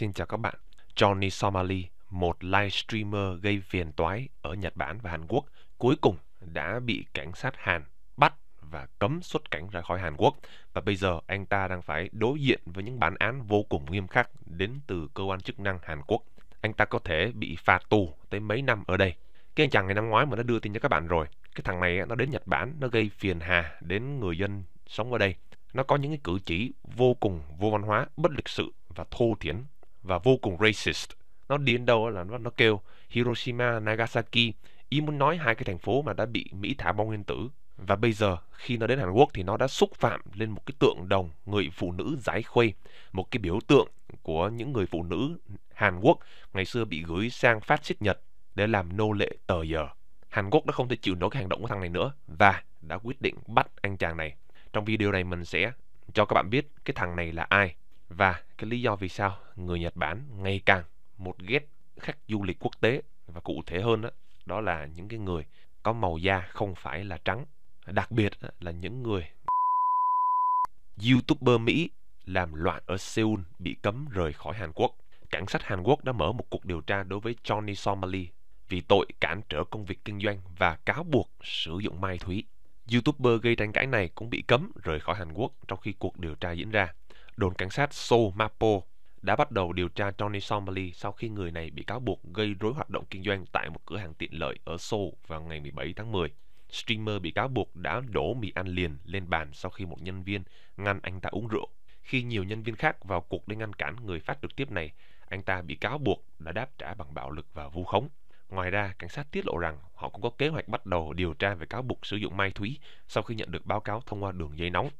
Xin chào các bạn. Johnny Somali, một livestreamer gây phiền toái ở Nhật Bản và Hàn Quốc, cuối cùng đã bị cảnh sát Hàn bắt và cấm xuất cảnh ra khỏi Hàn Quốc. Và bây giờ anh ta đang phải đối diện với những bản án vô cùng nghiêm khắc đến từ cơ quan chức năng Hàn Quốc. Anh ta có thể bị phạt tù tới mấy năm ở đây. Cái anh chàng này năm ngoái mà nó đưa tin cho các bạn rồi. Cái thằng này nó đến Nhật Bản, nó gây phiền hà đến người dân sống ở đây. Nó có những cái cử chỉ vô cùng vô văn hóa, bất lịch sự và thô thiển và vô cùng racist. Nó đi đến đâu là nó kêu Hiroshima, Nagasaki, ý muốn nói hai cái thành phố mà đã bị Mỹ thả bom nguyên tử. Và bây giờ khi nó đến Hàn Quốc thì nó đã xúc phạm lên một cái tượng đồng người phụ nữ dái khuây, một cái biểu tượng của những người phụ nữ Hàn Quốc ngày xưa bị gửi sang phát xít Nhật để làm nô lệ tờ giờ. Hàn Quốc đã không thể chịu nổi cái hành động của thằng này nữa và đã quyết định bắt anh chàng này. Trong video này mình sẽ cho các bạn biết cái thằng này là ai và cái lý do vì sao người Nhật Bản ngày càng một ghét khách du lịch quốc tế, và cụ thể hơn đó là những cái người có màu da không phải là trắng, đặc biệt là những người YouTuber Mỹ làm loạn ở Seoul bị cấm rời khỏi Hàn Quốc. Cảnh sát Hàn Quốc đã mở một cuộc điều tra đối với Johnny Somali vì tội cản trở công việc kinh doanh và cáo buộc sử dụng ma túy. YouTuber gây tranh cãi này cũng bị cấm rời khỏi Hàn Quốc trong khi cuộc điều tra diễn ra. Đồn cảnh sát Seoul Mapo đã bắt đầu điều tra Johnny Somali sau khi người này bị cáo buộc gây rối hoạt động kinh doanh tại một cửa hàng tiện lợi ở Seoul vào ngày 17 tháng 10. Streamer bị cáo buộc đã đổ mì ăn liền lên bàn sau khi một nhân viên ngăn anh ta uống rượu. Khi nhiều nhân viên khác vào cuộc để ngăn cản người phát trực tiếp này, anh ta bị cáo buộc đã đáp trả bằng bạo lực và vu khống. Ngoài ra, cảnh sát tiết lộ rằng họ cũng có kế hoạch bắt đầu điều tra về cáo buộc sử dụng ma túy sau khi nhận được báo cáo thông qua đường dây nóng.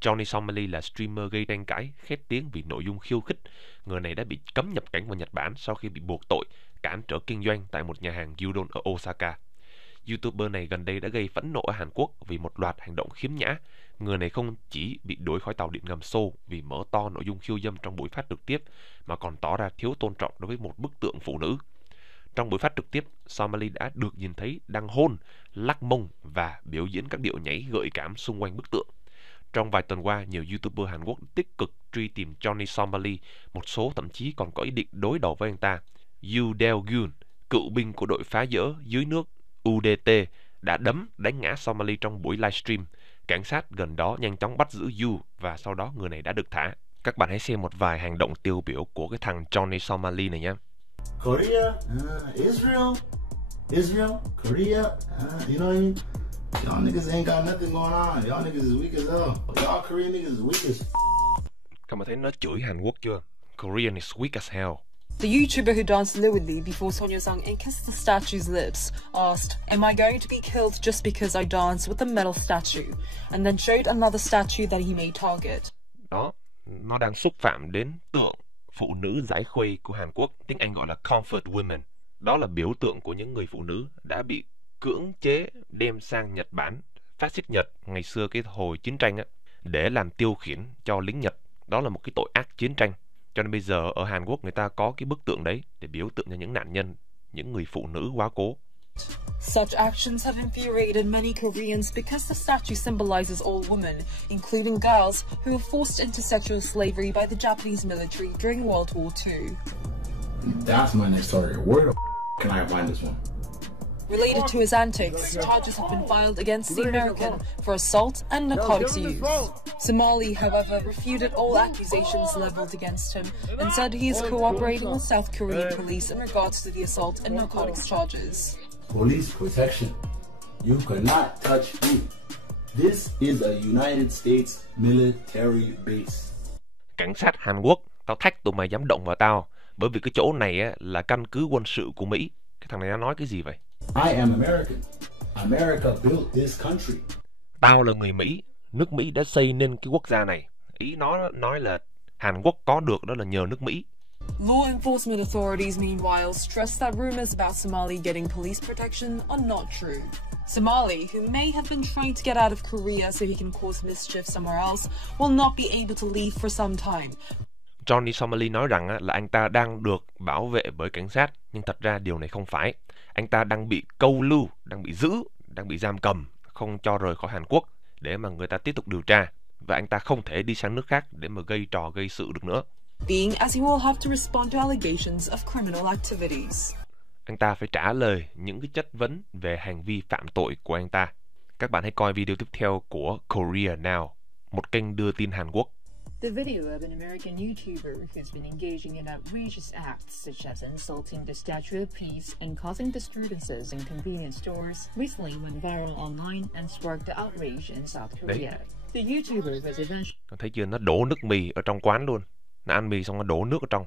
Johnny Somali là streamer gây tranh cãi, khét tiếng vì nội dung khiêu khích. Người này đã bị cấm nhập cảnh vào Nhật Bản sau khi bị buộc tội cản trở kinh doanh tại một nhà hàng gyudon ở Osaka. YouTuber này gần đây đã gây phẫn nộ ở Hàn Quốc vì một loạt hành động khiếm nhã. Người này không chỉ bị đuổi khỏi tàu điện ngầm Seoul vì mở to nội dung khiêu dâm trong buổi phát trực tiếp, mà còn tỏ ra thiếu tôn trọng đối với một bức tượng phụ nữ. Trong buổi phát trực tiếp, Somali đã được nhìn thấy đang hôn, lắc mông và biểu diễn các điệu nhảy gợi cảm xung quanh bức tượng. Trong vài tuần qua, nhiều YouTuber Hàn Quốc tích cực truy tìm Johnny Somali, một số thậm chí còn có ý định đối đầu với anh ta. Yoo Dae-gun, cựu binh của đội phá dỡ dưới nước UDT, đã đấm đánh ngã Somali trong buổi livestream. Cảnh sát gần đó nhanh chóng bắt giữ Yoo và sau đó người này đã được thả. Các bạn hãy xem một vài hành động tiêu biểu của cái thằng Johnny Somali này nhé. Korea, Israel, Korea, you know what I mean? Y'all niggas ain't got nothing going on. Y'all niggas is weak as hell. Y'all Korean niggas is weak as. Các bạn thấy nó chửi Hàn Quốc chưa? Korean is weak as hell. The YouTuber who danced lewdly before Sonyeon sang and kissed the statue's lips asked, "Am I going to be killed just because I danced with the metal statue?" and then showed another statue that he may target. Đó, nó đang xúc phạm đến tượng phụ nữ dái khuây của Hàn Quốc, tiếng Anh gọi là comfort women. Đó là biểu tượng của những người phụ nữ đã bị cưỡng chế đem sang Nhật Bản, phát xít Nhật ngày xưa cái hồi chiến tranh để làm tiêu khiển cho lính Nhật. Đó là một cái tội ác chiến tranh. Cho nên bây giờ ở Hàn Quốc người ta có cái bức tượng đấy để biểu tượng cho những nạn nhân, những người phụ nữ quá cố. Such actions have infuriated many Koreans because the statue symbolizes all women, including girls, who were forced into sexual slavery by the Japanese military during World War II. That's my next target. Where the can I find this one? Related to his antics, charges have been filed against the American for assault and narcotics use. Somali, however, refuted all accusations leveled against him and said he is cooperating with South Korean police in regards to the assault and narcotics charges. Police protection. You cannot touch me. This is a United States military base. Cảnh sát Hàn Quốc, tao thách tụi mày dám động vào tao, bởi vì cái chỗ này là căn cứ quân sự của Mỹ. Cái thằng này nó nói cái gì vậy? I am American. America built this country. Tao là người Mỹ, nước Mỹ đã xây nên cái quốc gia này. Ý nó nói là Hàn Quốc có được đó là nhờ nước Mỹ. Law enforcement authorities, meanwhile, stressed that rumors about Somali getting police protection are not true. Somali, who may have been trying to get out of Korea so he can cause mischief somewhere else, will not be able to leave for some time. Johnny Somali nói rằng là anh ta đang được bảo vệ bởi cảnh sát, nhưng thật ra điều này không phải. Anh ta đang bị câu lưu, đang bị giữ, đang bị giam cầm, không cho rời khỏi Hàn Quốc để mà người ta tiếp tục điều tra. Và anh ta không thể đi sang nước khác để mà gây trò gây sự được nữa. being as he will have to respond to allegations of criminal activities. Anh ta phải trả lời những cái chất vấn về hành vi phạm tội của anh ta. Các bạn hãy coi video tiếp theo của Korea Now, một kênh đưa tin Hàn Quốc. The video of an American YouTuber who's been engaging in outrageous acts such as insulting the Statue of Peace and causing disturbances in convenience stores recently went viral online and sparked outrage in South Korea. The YouTuber was eventually... Thấy chưa, nó đổ nước mì ở trong quán luôn. Nó ăn mì xong nó đổ nước ở trong.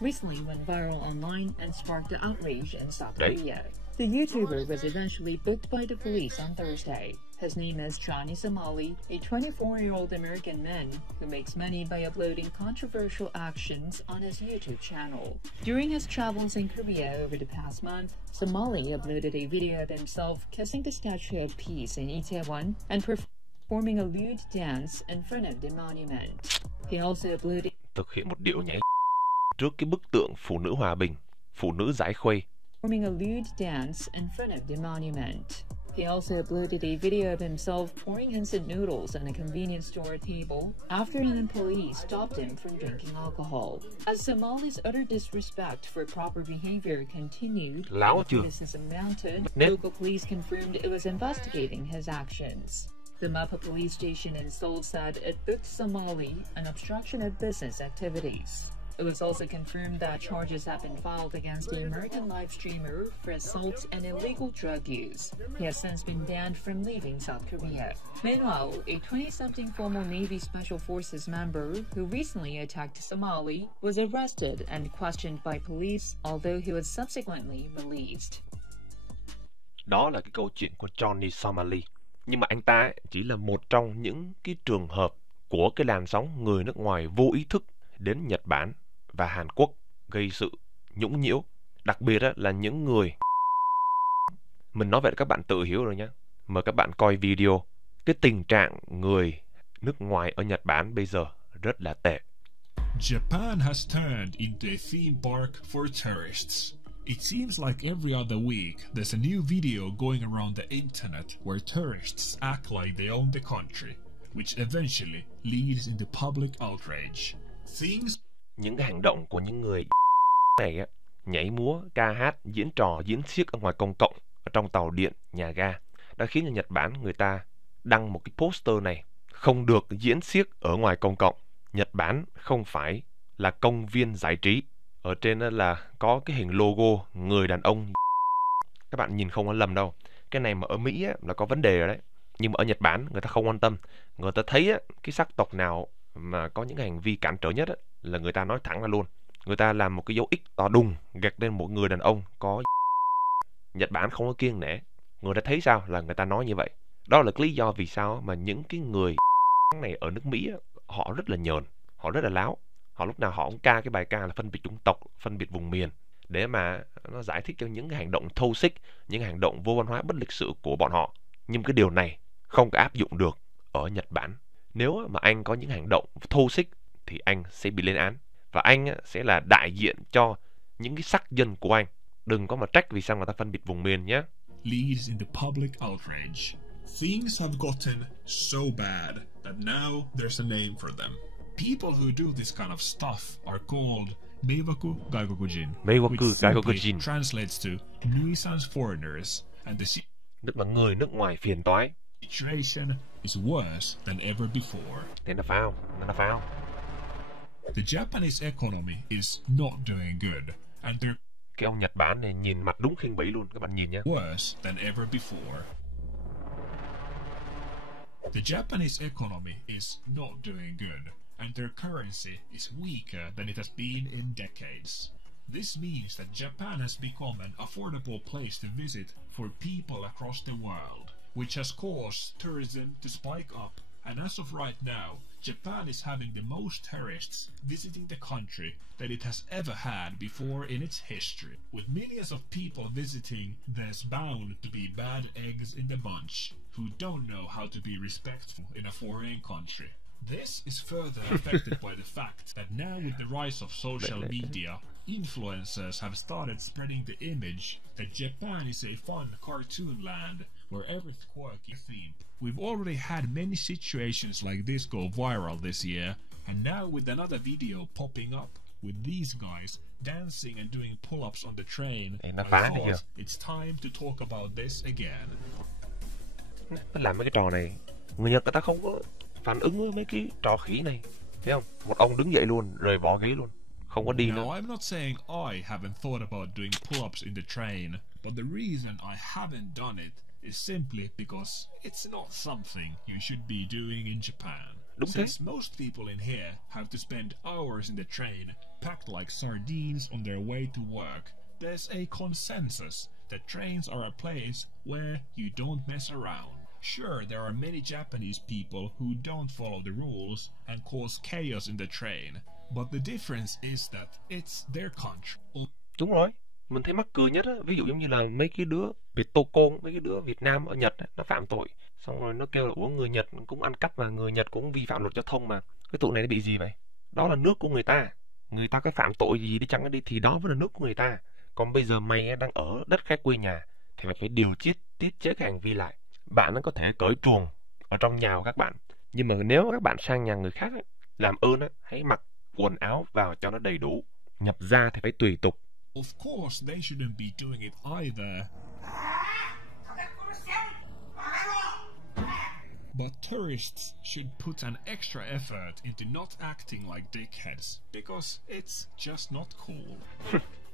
Recently went viral online and sparked outrage in South Korea. The YouTuber was eventually booked by the police on Thursday. His name is Johnny Somali, a 24-year-old American man who makes money by uploading controversial actions on his YouTube channel. During his travels in Korea over the past month, Somali uploaded a video of himself kissing the Statue of Peace in Itaewon and performing a lewd dance in front of the monument. He also uploaded... Thực hiện một điệu nhảy trước cái bức tượng phụ nữ hòa bình, phụ nữ giải khuây. Performing a lewd dance in front of the monument. He also uploaded a video of himself pouring instant noodles on a convenience store table after an employee stopped him from drinking alcohol. As Somali's utter disrespect for proper behavior continued, criticism mounted, local police confirmed it was investigating his actions. The Mapa police station in Seoul said it booked Somali an obstruction of business activities. It was also confirmed that charges have been filed against the American live streamer for assault and illegal drug use. He has since been banned from leaving South Korea. Meanwhile, a 20-something former Navy Special Forces member who recently attacked Somali was arrested and questioned by police, although he was subsequently released. Đó là cái câu chuyện của Johnny Somali. Nhưng mà anh ta chỉ là một trong những cái trường hợp của cái làn sóng người nước ngoài vô ý thức đến Nhật Bản và Hàn Quốc gây sự nhũng nhiễu, đặc biệt là những người. Mình nói vậy các bạn tự hiểu rồi nhé. Mời các bạn coi video. Cái tình trạng người nước ngoài ở Nhật Bản bây giờ rất là tệ. Japan has turned into a theme park for tourists. It seems like every other week there's a new video going around the internet where tourists act like they own the country, which eventually leads into public outrage. Những cái hành động của những người này á, nhảy múa, ca hát, diễn trò, diễn xiếc ở ngoài công cộng, ở trong tàu điện, nhà ga đã khiến cho Nhật Bản người ta đăng một cái poster này: không được diễn xiếc ở ngoài công cộng. Nhật Bản không phải là công viên giải trí. Ở trên đó là có cái hình logo người đàn ông. Các bạn nhìn không có lầm đâu. Cái này mà ở Mỹ á, là có vấn đề rồi đấy. Nhưng mà ở Nhật Bản người ta không quan tâm. Người ta thấy á, cái sắc tộc nào mà có những hành vi cản trở nhất á, là người ta nói thẳng ra luôn. Người ta làm một cái dấu X to đùng gạch lên một người đàn ông có. Nhật Bản không có kiêng nể. Người ta thấy sao là người ta nói như vậy. Đó là cái lý do vì sao mà những cái người này ở nước Mỹ á, họ rất là nhờn, họ rất là láo. Họ lúc nào họ cũng ca cái bài ca là phân biệt chủng tộc, phân biệt vùng miền, để mà nó giải thích cho những cái hành động thô xích, những hành động vô văn hóa bất lịch sự của bọn họ. Nhưng cái điều này không có áp dụng được ở Nhật Bản. Nếu mà anh có những hành động thô xích thì anh sẽ bị lên án. Và anh sẽ là đại diện cho những cái sắc dân của anh. Đừng có mà trách vì sao người ta phân biệt vùng miền nhé. Leads into public outrage. Things have gotten so bad that now there's a name for them. People who do this kind of stuff are called Meiwaku Gaikokujin, which simply translates to nuisance foreigners, and the tức là người nước ngoài phiền toái. Situation is worse than ever before. Thế là phao, The Japanese economy is not doing good, and they're cái ông Nhật Bản này nhìn mặt đúng khinh bỉ luôn, các bạn nhìn nhé. Worse than ever before. The Japanese economy is not doing good, and their currency is weaker than it has been in decades. This means that Japan has become an affordable place to visit for people across the world, which has caused tourism to spike up. And as of right now, Japan is having the most tourists visiting the country that it has ever had before in its history. With millions of people visiting, there's bound to be bad eggs in the bunch who don't know how to be respectful in a foreign country. This is further affected by the fact that now with the rise of social media, influencers have started spreading the image that Japan is a fun cartoon land where everything's quirky themed. We've already had many situations like this go viral this year, And now with another video popping up with these guys dancing and doing pull-ups on the train, I thought it's time to talk about this again. Nó làm mấy cái trò này, người Nhật người ta không có phản ứng với mấy cái trò khỉ này, thấy không? Một ông đứng dậy luôn, rời bỏ ghế luôn, không có đi nữa. No, I'm not saying I haven't thought about doing pull-ups in the train, but the reason I haven't done it is simply because it's not something you should be doing in Japan. Since most people in here have to spend hours in the train, packed like sardines on their way to work, there's a consensus that trains are a place where you don't mess around. Sure, there are many Japanese people who don't follow the rules and cause chaos in the train, but the difference is that it's their country. Đúng rồi, mình thấy mắc cười nhất á, ví dụ giống như là mấy cái đứa Việt Tô Côn, mấy cái đứa Việt Nam ở Nhật á, nó phạm tội, xong rồi nó kêu là người Nhật cũng ăn cắp mà, người Nhật cũng vi phạm luật giao thông mà. Cái tụi này nó bị gì vậy? Đó là nước của người ta có phạm tội gì đi chăng đi thì đó vẫn là nước của người ta. Còn bây giờ mày đang ở đất khách quê nhà thì mày phải điều tiết chế cái hành vi lại. Bạn nó có thể cởi truồng ở trong nhà của các bạn, nhưng mà nếu các bạn sang nhà người khác ấy, làm ơn á, hãy mặc quần áo vào cho nó đầy đủ. Nhập gia thì phải tùy tục. Of course, they shouldn't be doing it either. But tourists should put an extra effort into not acting like dickheads, because it's just not cool.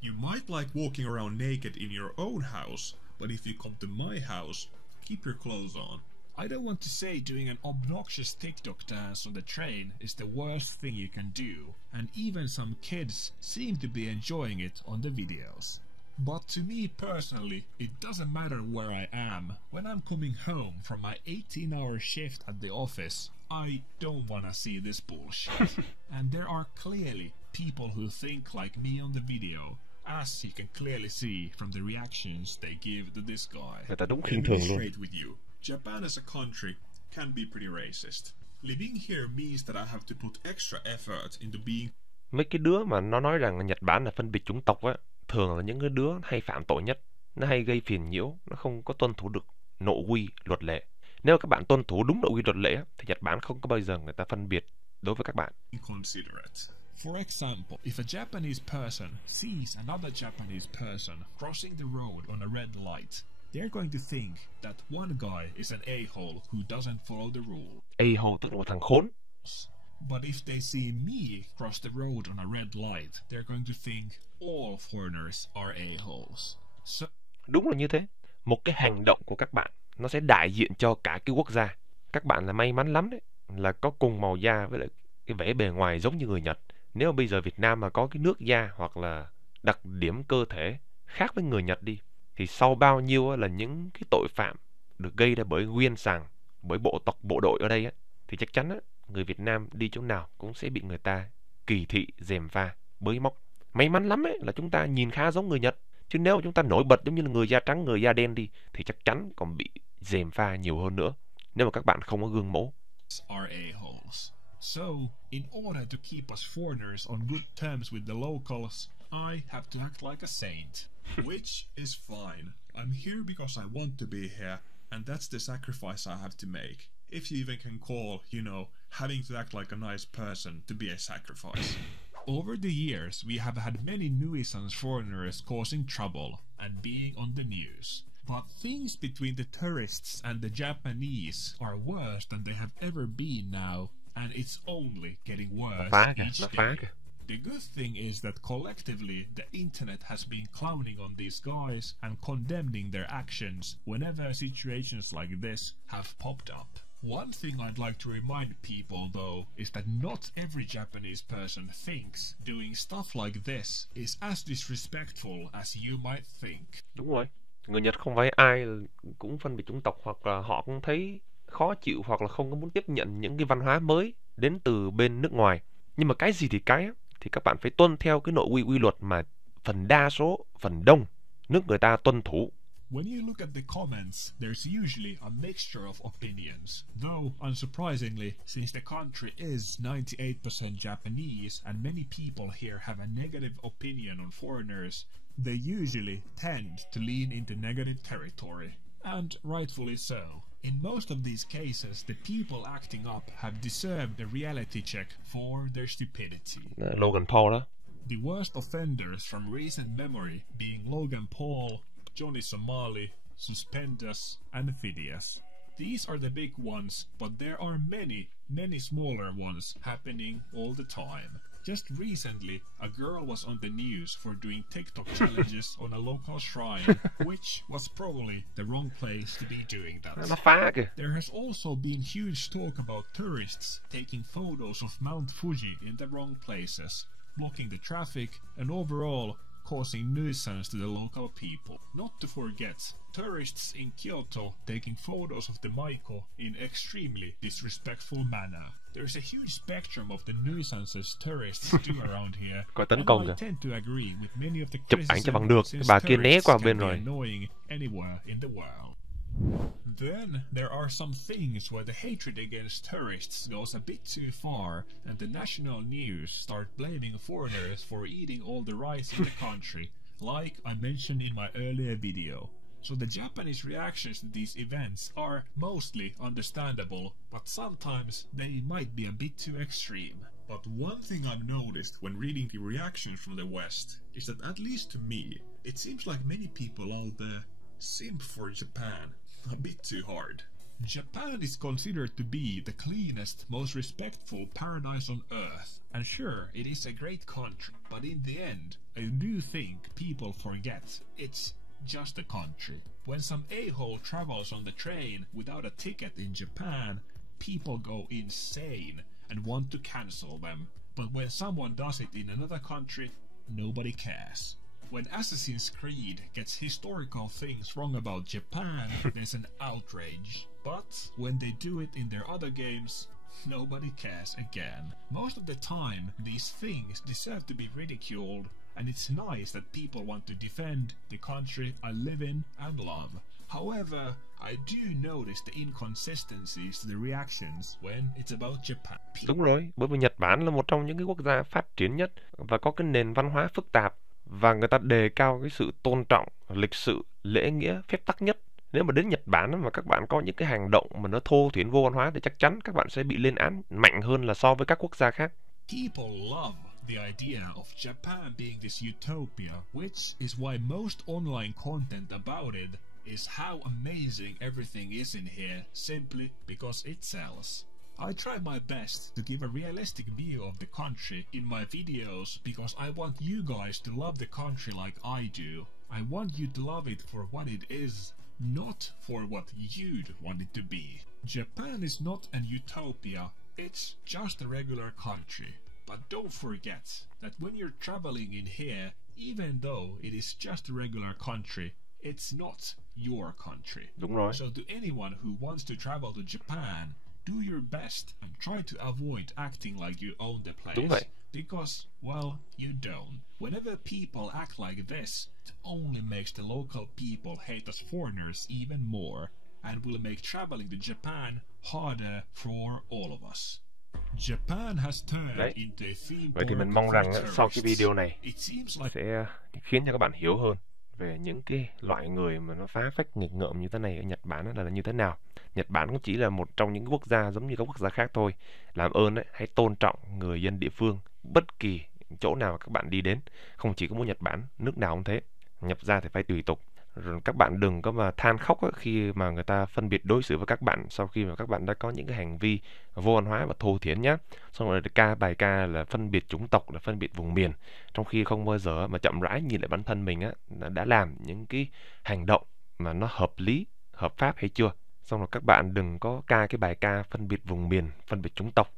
You might like walking around naked in your own house, but if you come to my house, keep your clothes on. I don't want to say doing an obnoxious TikTok dance on the train is the worst thing you can do, and even some kids seem to be enjoying it on the videos. But to me personally, it doesn't matter where I am. When I'm coming home from my 18-hour shift at the office, I don't want to see this bullshit. And there are clearly people who think like me on the video, as you can clearly see from the reactions they give to this guy. Người ta đúng Let khinh me thường be luôn. straight with you. Japan as a country can be pretty racist. Living here means that I have to put extra effort into being. Mấy cái đứa mà nó nói rằng Nhật Bản là phân biệt chủng tộc á, thường là những cái đứa hay phạm tội nhất, nó hay gây phiền nhiễu, nó không có tuân thủ được nội quy luật lệ. Nếu các bạn tuân thủ đúng nội quy luật lệ thì Nhật Bản không có bao giờ người ta phân biệt đối với các bạn. Inconsiderate. For example, if a Japanese person sees another Japanese person crossing the road on a red light, they're going to think that one guy is an a-hole who doesn't follow the rule. A-hole tức là một thằng khốn. But if they see me cross the road on a red light, they're going to think all foreigners are a-holes. So... Đúng là như thế. Một cái hành động của các bạn nó sẽ đại diện cho cả cái quốc gia. Các bạn là may mắn lắm đấy, là có cùng màu da với lại cái vẻ bề ngoài giống như người Nhật. Nếu bây giờ Việt Nam mà có cái nước da hoặc là đặc điểm cơ thể khác với người Nhật đi, thì sau bao nhiêu là những cái tội phạm được gây ra bởi nguyên sàng, bởi bộ tộc bộ đội ở đây á, thì chắc chắn á, người Việt Nam đi chỗ nào cũng sẽ bị người ta kỳ thị, gièm pha, bới móc. May mắn lắm ấy là chúng ta nhìn khá giống người Nhật, chứ nếu chúng ta nổi bật giống như là người da trắng, người da đen đi, thì chắc chắn còn bị gièm pha nhiều hơn nữa, nếu mà các bạn không có gương mẫu. So, in order to keep us foreigners on good terms with the locals, I have to act like a saint, which is fine. I'm here because I want to be here, and that's the sacrifice I have to make. If you even can call, having to act like a nice person to be a sacrifice. Over the years, we have had many nuisance foreigners causing trouble and being on the news. But things between the tourists and the Japanese are worse than they have ever been now, and it's only getting worse each day. The good thing is that collectively the internet has been clowning on these guys and condemning their actions whenever situations like this have popped up. One thing I'd like to remind people though is that not every Japanese person thinks doing stuff like this is as disrespectful as you might think. Đúng rồi. Người Nhật không phải ai cũng phân biệt chủng tộc, hoặc là họ cũng thấy khó chịu hoặc là không có muốn tiếp nhận những cái văn hóa mới đến từ bên nước ngoài. Nhưng mà cái gì thì cái thì các bạn phải tuân theo cái nội quy luật mà phần đa số, phần đông nước người ta tuân thủ. When you look at the comments, there's usually a mixture of opinions. Though, unsurprisingly, since the country is 98% Japanese and many people here have a negative opinion on foreigners, they usually tend to lean into negative territory. And rightfully so. In most of these cases, the people acting up have deserved a reality check for their stupidity. Logan Paul đó. The worst offenders from recent memory being Logan Paul, Johnny Somali, Suspendus, and Phidias. These are the big ones, but there are many smaller ones happening all the time. Just recently, a girl was on the news for doing TikTok challenges on a local shrine, which was probably the wrong place to be doing that. Nó phá kìa. There has also been huge talk about tourists taking photos of Mount Fuji in the wrong places, blocking the traffic, and overall causing nuisance to the local people. Not to forget, tourists in Kyoto taking photos of the Maiko in extremely disrespectful manner. There's a huge spectrum of the nuisances tourists do around here, tấn and công I kìa. tend to agree with many of the Chụp ảnh cho bằng được, cái since bà kia né tourists qua can bên be rồi. annoying anywhere in the world. Then there are some things where the hatred against tourists goes a bit too far, and the national news start blaming foreigners for eating all the rice in the country, like I mentioned in my earlier video. So the Japanese reactions to these events are mostly understandable, but sometimes they might be a bit too extreme. But one thing I've noticed when reading the reactions from the West is that, at least to me, it seems like many people out there simp for Japan a bit too hard. Japan is considered to be the cleanest, most respectful paradise on earth. And sure, it is a great country, but in the end, I do think people forget it's just a country. When some a-hole travels on the train without a ticket in Japan, people go insane and want to cancel them. But when someone does it in another country, nobody cares. When Assassin's Creed gets historical things wrong about Japan, there's an outrage. But when they do it in their other games, nobody cares again. Most of the time, these things deserve to be ridiculed, and it's nice that people want to defend the country I live in and love. However, I do notice the inconsistencies to the reactions when it's about Japan. Đúng rồi, bởi vì Nhật Bản là một trong những cái quốc gia phát triển nhất và có cái nền văn hóa phức tạp, và người ta đề cao cái sự tôn trọng, lịch sự, lễ nghĩa, phép tắc nhất. Nếu mà đến Nhật Bản mà các bạn có những cái hành động mà nó thô thiển vô văn hóa thì chắc chắn các bạn sẽ bị lên án mạnh hơn là so với các quốc gia khác. People love the idea of Japan being this utopia, which is why most online content about it is how amazing everything is in here simply because it sells. I try my best to give a realistic view of the country in my videos because I want you guys to love the country like I do. I want you to love it for what it is, not for what you'd want it to be. Japan is not an utopia, it's just a regular country. But don't forget that when you're traveling in here, even though it is just a regular country, it's not your country. Đúng rồi. So to anyone who wants to travel to Japan, do your best and try to avoid acting like you own the place. Đúng vậy. Because, well, you don't. Whenever people act like this, it only makes the local people hate us foreigners even more, and will make traveling to Japan harder for all of us. Japan has turned into a theme Vậy thì mình mong rằng sau cái video này sẽ khiến cho các bạn hiểu hơn về những cái loại người mà nó phá phách nghịch ngợm như thế này ở Nhật Bản là như thế nào. Nhật Bản cũng chỉ là một trong những quốc gia giống như các quốc gia khác thôi. Làm ơn đấy, hãy tôn trọng người dân địa phương bất kỳ chỗ nào mà các bạn đi đến. Không chỉ có mỗi Nhật Bản, nước nào cũng thế. Nhập ra thì phải tùy tục. Rồi các bạn đừng có mà than khóc khi mà người ta phân biệt đối xử với các bạn sau khi mà các bạn đã có những cái hành vi vô văn hóa và thô thiển nhá. Xong rồi bài ca là phân biệt chủng tộc, là phân biệt vùng miền, trong khi không bao giờ mà chậm rãi nhìn lại bản thân mình đã làm những cái hành động mà nó hợp lý, hợp pháp hay chưa. Xong rồi các bạn đừng có ca cái bài ca phân biệt vùng miền, phân biệt chủng tộc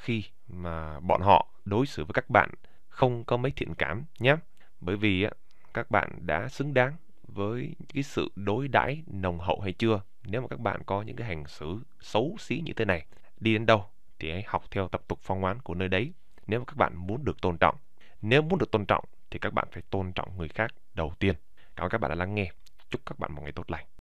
khi mà bọn họ đối xử với các bạn không có mấy thiện cảm nhé. Bởi vì các bạn đã xứng đáng với cái sự đối đãi nồng hậu hay chưa. Nếu mà các bạn có những cái hành xử xấu xí như thế này, đi đến đâu thì hãy học theo tập tục phong oán của nơi đấy. Nếu mà các bạn muốn được tôn trọng, nếu muốn được tôn trọng thì các bạn phải tôn trọng người khác đầu tiên. Cảm ơn các bạn đã lắng nghe. Chúc các bạn một ngày tốt lành.